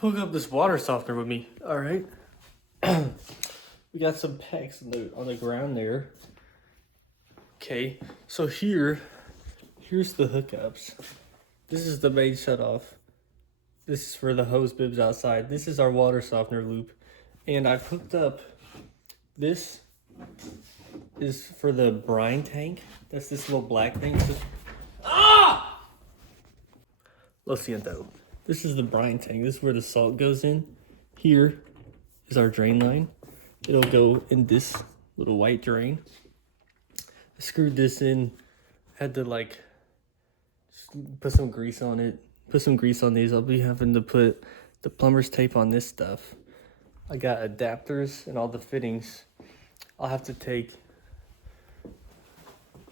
hook up this water softener with me. All right. We got some packs on the ground there. Okay, so here's the hookups. This is the main shutoff. This is for the hose bibs outside. This is our water softener loop. And I've hooked up, this is for the brine tank. That's this little black thing. Lo siento. This is the brine tank. This is where the salt goes in. Here is our drain line. It'll go in this little white drain. I screwed this in. Had to put some grease on it. Put some grease on these. I'll be having to put the plumber's tape on this stuff. I got adapters and all the fittings. I'll have to take,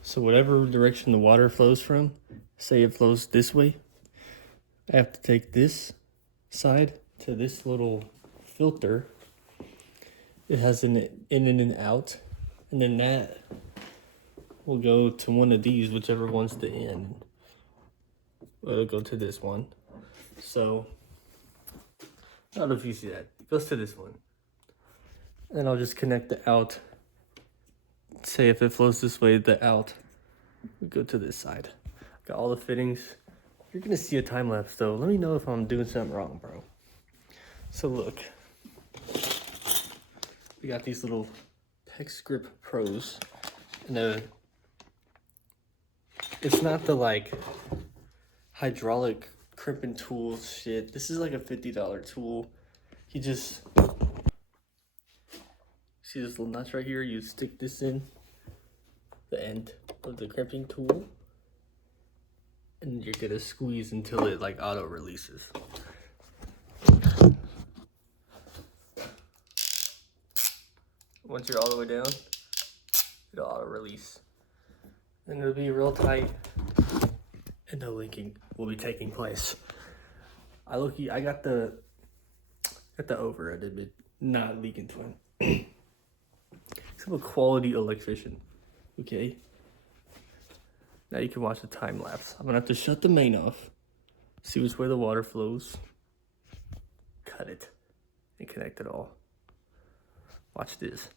so whatever direction the water flows from, say it flows this way, I have to take this side to this little filter. It has an in and an out, and then that will go to one of these, whichever one's the in. It'll go to this one. So, I don't know if you see that. It goes to this one. And I'll just connect the out. Say if it flows this way, the out will go to this side. Got all the fittings. You're gonna see a time lapse though. Let me know if I'm doing something wrong, bro. So look. We got these little PEX Grip Pros. And it's not the hydraulic crimping tools shit. This is like a $50 tool. You just see this little nuts right here. You stick this in the end of the crimping tool, and you're gonna squeeze until it auto releases. Once you're all the way down, it'll auto release, and it'll be real tight, and no leaking will be taking place. I got the overrated, but not leaking twin. I'm a quality electrician. Okay. Now you can watch the time lapse. I'm gonna have to shut the main off, see which way the water flows, cut it, and connect it all. Watch this.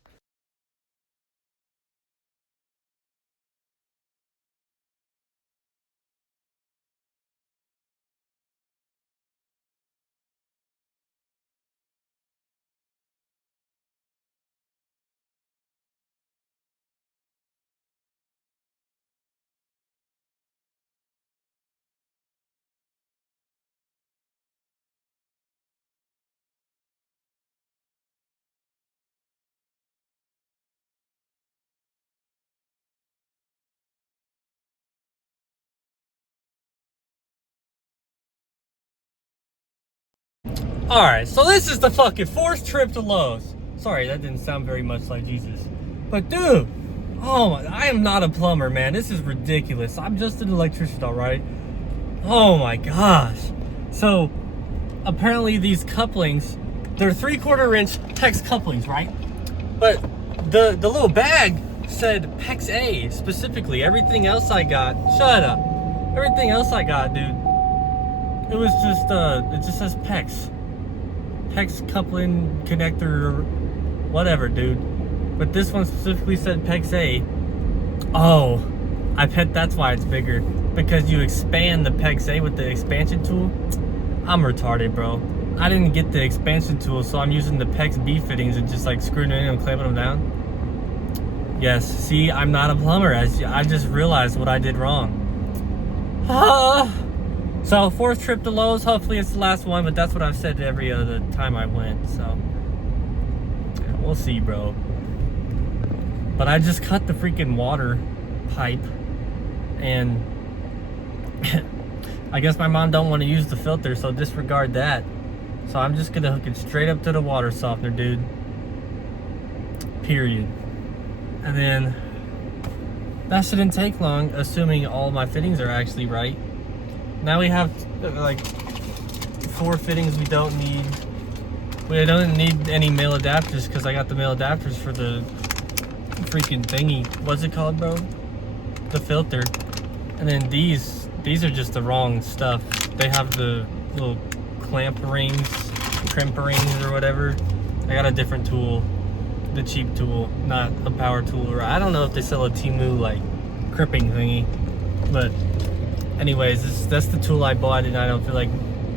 Alright, so this is the fucking fourth trip to Lowe's. Sorry, that didn't sound very much like Jesus. But dude, I am not a plumber, man. This is ridiculous. I'm just an electrician, alright? Oh my gosh. So, apparently these couplings, they're 3/4 inch PEX couplings, right? But the little bag said PEX A specifically. Everything else I got, shut up. Everything else I got, dude, it was just, it just says PEX. PEX coupling connector, whatever, dude. But this one specifically said PEX A. Oh, I bet that's why it's bigger. Because you expand the PEX A with the expansion tool. I'm retarded, bro. I didn't get the expansion tool, so I'm using the PEX B fittings and just screwing them in and clamping them down. Yes, see, I'm not a plumber. I just realized what I did wrong. So, fourth trip to Lowe's. Hopefully it's the last one, but that's what I've said every other time I went, so yeah, we'll see, bro. But I just cut the freaking water pipe, and I guess my mom don't want to use the filter, so disregard that. So I'm just gonna hook it straight up to the water softener, dude. Period. And then that shouldn't take long, assuming all my fittings are actually right. Now we have 4 fittings we don't need. We don't need any male adapters because I got the male adapters for the freaking thingy. What's it called, bro? The filter. And then these are just the wrong stuff. They have the little clamp rings crimp rings or whatever. I got a different tool, the cheap tool, not a power tool. Or I don't know if they sell a Temu like crimping thingy, but anyways, that's the tool I bought, and I don't feel like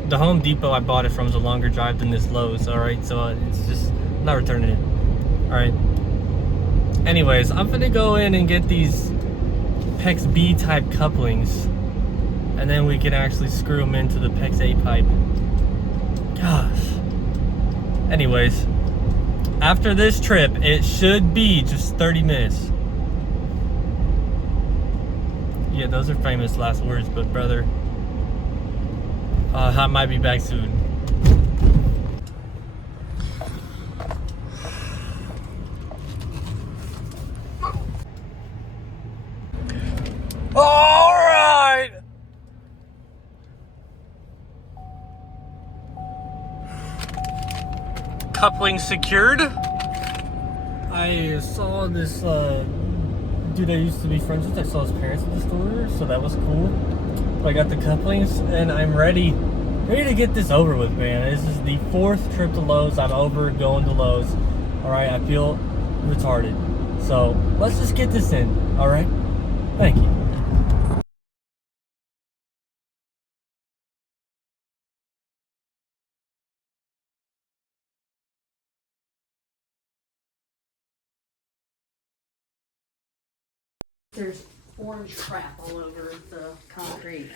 the Home Depot I bought it from is a longer drive than this Lowe's. All right, so it's just I'm not returning it. All right. Anyways, I'm gonna go in and get these PEX B type couplings, and then we can actually screw them into the PEX A pipe. Gosh. Anyways, after this trip, it should be just 30 minutes. Yeah, those are famous last words, but brother, I might be back soon. All right. Coupling secured. I saw this dude I used to be friends with. I saw his parents at the store, so that was cool. But I got the couplings, and I'm ready to get this over with, man. This is the 4th trip to Lowe's. I'm over going to Lowe's. All right, I feel retarded. So let's just get this in. All right, thank you. There's orange crap all over the concrete.